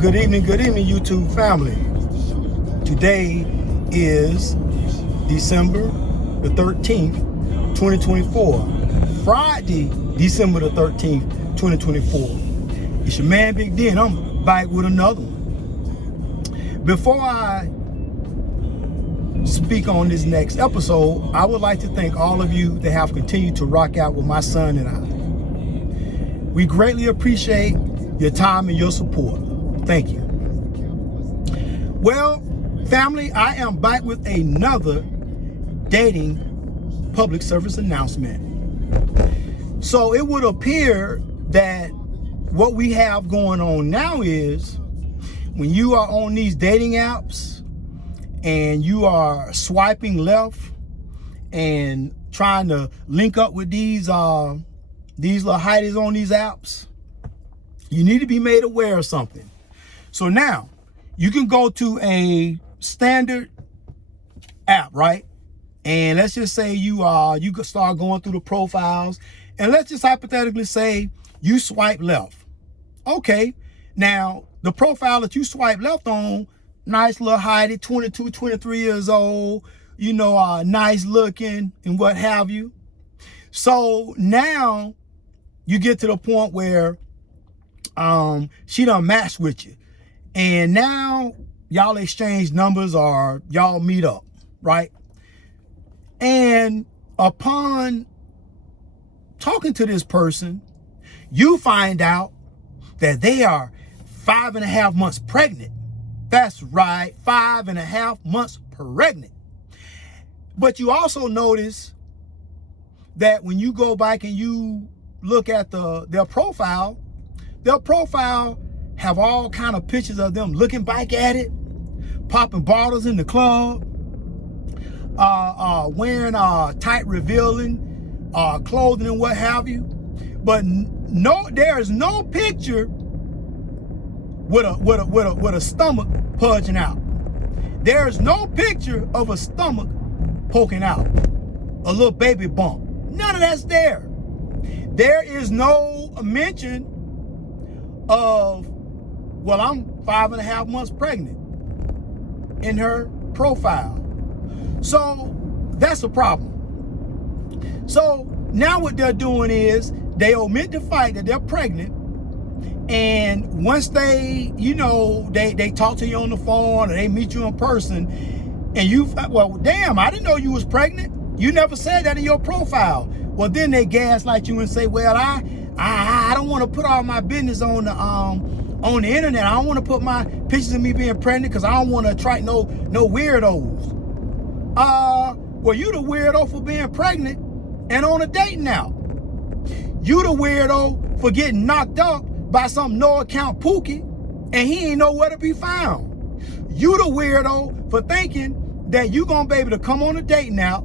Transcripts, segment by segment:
Good evening, YouTube family. Today is December the 13th, 2024. Friday, December the 13th, 2024. It's your man, Big D, and I'm back with another one. Before I speak on this next episode, I would like to thank all of you that have continued to rock out with my son and I. We greatly appreciate your time and your support. Thank you. Well, family, I am back with another dating public service announcement. So it would appear that what we have going on now is when you are on these dating apps and you are swiping left and trying to link up with these little hiders on these apps, you need to be made aware of something. So now you can go to a standard app, right? And let's just say you could start going through the profiles, and let's just hypothetically say you swipe left. Okay, now the profile that you swipe left on, nice little hidey, 22, 23 years old, nice looking and what have you. So now you get to the point where she done matched with you. And now y'all exchange numbers or y'all meet up, right? And upon talking to this person, you find out that they are 5.5 months pregnant. That's right, 5.5 months pregnant. But you also notice that when you go back and you look at their profile have all kind of pictures of them looking back at it, popping bottles in the club, wearing tight revealing clothing and what have you. But no, there is no picture with a stomach pudging out. There is no picture of a stomach poking out, a little baby bump. None of that's there. There is no mention of, well, I'm 5.5 months pregnant in her profile. So that's a problem. So now what they're doing is they omit the fact that they're pregnant. And once they talk to you on the phone or they meet you in person and well, damn, I didn't know you was pregnant. You never said that in your profile. Well, then they gaslight you and say, well, I don't want to put all my business on the internet. I don't want to put my pictures of me being pregnant because I don't want to attract no weirdos. Well, you the weirdo for being pregnant and on a date now. You the weirdo for getting knocked up by some no account pookie and he ain't nowhere to be found. You the weirdo for thinking that you gonna be able to come on a date now,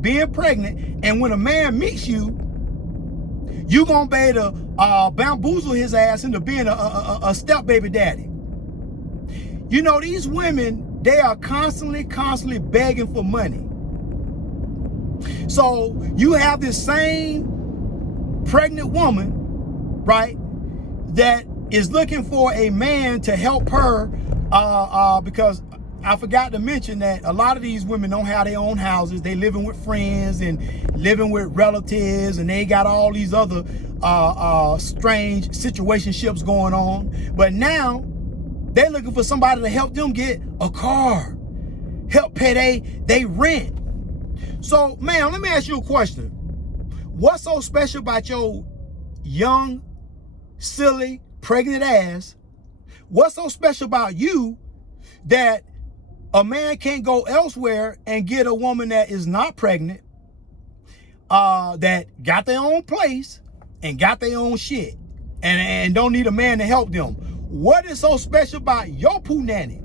being pregnant, and when a man meets you, you gonna be able to bamboozle his ass into being a step baby daddy. These women, they are constantly begging for money. So you have this same pregnant woman, right, that is looking for a man to help her because I forgot to mention that a lot of these women don't have their own houses. They living with friends and living with relatives, and they got all these other strange situationships going on. But now they're looking for somebody to help them get a car, help pay they rent. So, man, let me ask you a question. What's so special about your young, silly, pregnant ass? What's so special about you that a man can't go elsewhere and get a woman that is not pregnant, that got their own place and got their own shit and don't need a man to help them? What is so special about your poo nanny?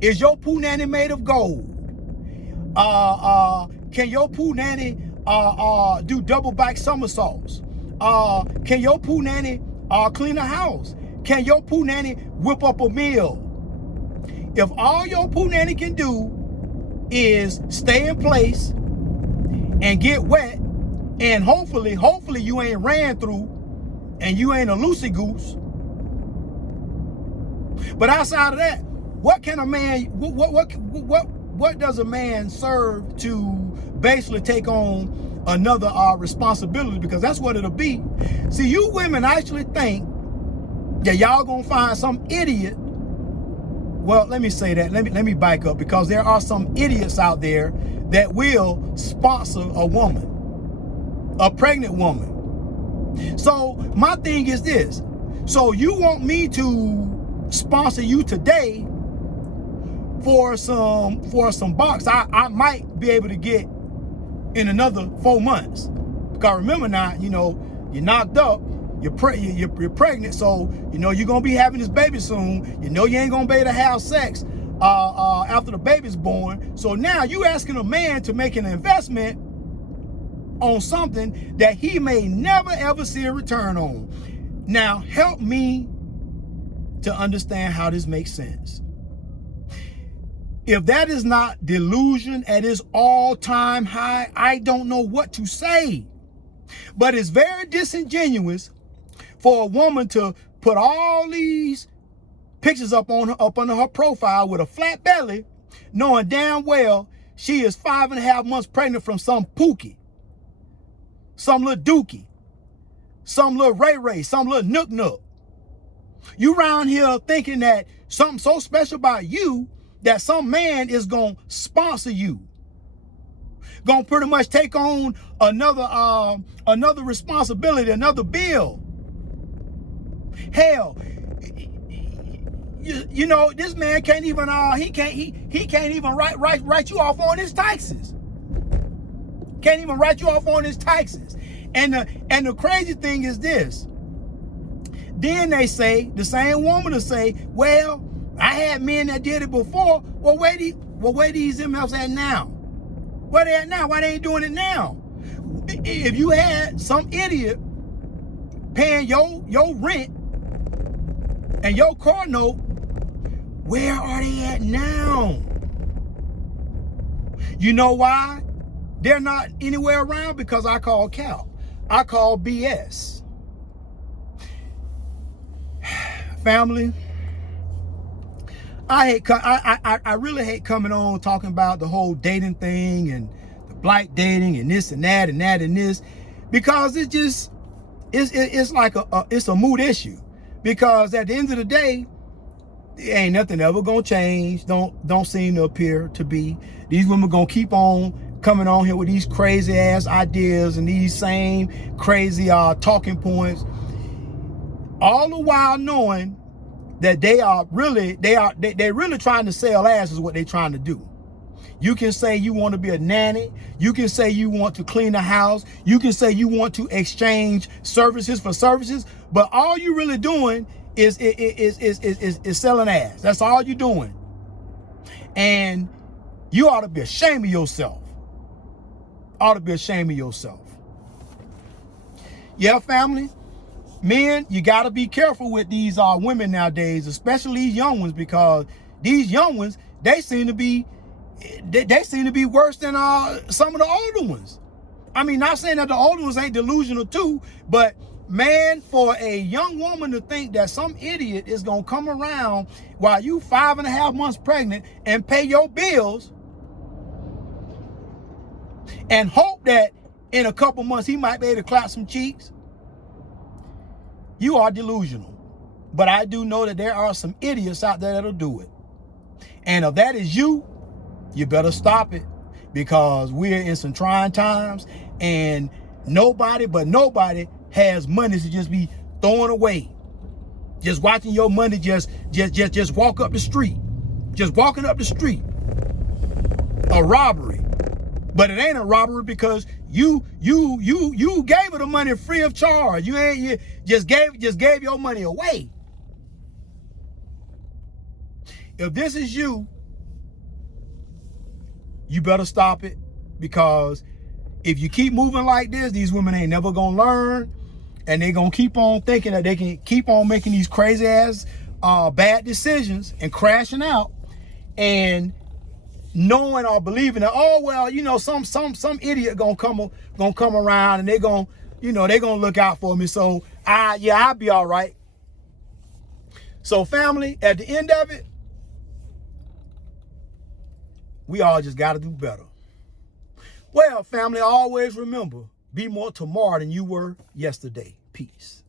Is your poo nanny made of gold? Can your poo nanny do double back somersaults? Can your poo nanny clean a house? Can your poo nanny whip up a meal? If all your poo nanny can do is stay in place and get wet, and hopefully you ain't ran through and you ain't a loosey goose, But outside of that, what can a man, what does a man serve to basically take on another responsibility? Because that's what it'll be. See, you women actually think that y'all gonna find some idiot. Well, let me say that. Let me back up, because there are some idiots out there that will sponsor a woman, a pregnant woman. So my thing is this. So you want me to sponsor you today for some box I might be able to get in another 4 months? Because remember now, you know, you're knocked up, you're pregnant, so you know you're gonna be having this baby soon. You know you ain't gonna be able to have sex after the baby's born. So now you asking a man to make an investment on something that he may never ever see a return on. Now help me to understand how this makes sense. If that is not delusion at its all-time high, I don't know what to say. But it's very disingenuous for a woman to put all these pictures up under her profile with a flat belly, knowing damn well she is 5.5 months pregnant from some Pookie, some little Dookie, some little Ray Ray, some little Nook Nook. You around here thinking that something so special about you that some man is gonna sponsor you, gonna pretty much take on another responsibility, another bill. Hell, you know, this man can't even he can't even write you off on his taxes. Can't even write you off on his taxes. And the crazy thing is this. Then they say, the same woman will say, well, I had men that did it before. Well, where these MFs at now? Where they at now? Why they ain't doing it now? If you had some idiot paying your rent and your car note, where are they at now? You know why they're not anywhere around? Because I call Cal. I call BS. Family, I really hate coming on talking about the whole dating thing and the black dating and this and that and that and this, because it's just it's like it's a mood issue. Because at the end of the day, ain't nothing ever gonna change. Don't seem to appear to be. These women gonna keep on coming on here with these crazy ass ideas and these same crazy talking points, all the while knowing that they're really trying to sell ass is what they're trying to do. You can say you want to be a nanny. You can say you want to clean the house. You can say you want to exchange services for services, but all you really doing is selling ass. That's all you're doing. And you ought to be ashamed of yourself. Ought to be ashamed of yourself. Yeah, family. Men, you got to be careful with these women nowadays, especially these young ones, because these young ones, they seem to be worse than some of the older ones. I mean, not saying that the older ones ain't delusional too, but man, for a young woman to think that some idiot is gonna come around while you 5.5 months pregnant and pay your bills and hope that in a couple months he might be able to clap some cheeks, you are delusional. But I do know that there are some idiots out there that'll do it. And if that is you, you better stop it, because we're in some trying times and nobody has money to just be throwing away. Just watching your money just walk up the street. Just walking up the street. A robbery. But it ain't a robbery because you gave her the money free of charge. You just gave your money away. If this is you, you better stop it, because if you keep moving like this, these women ain't never gonna learn, and they gonna keep on thinking that they can keep on making these crazy ass bad decisions and crashing out, and knowing or believing that, oh well, you know, some idiot gonna come around and they gonna look out for me, so I'll be all right. So family, at the end of it, we all just got to do better. Well, family, always remember, be more tomorrow than you were yesterday. Peace.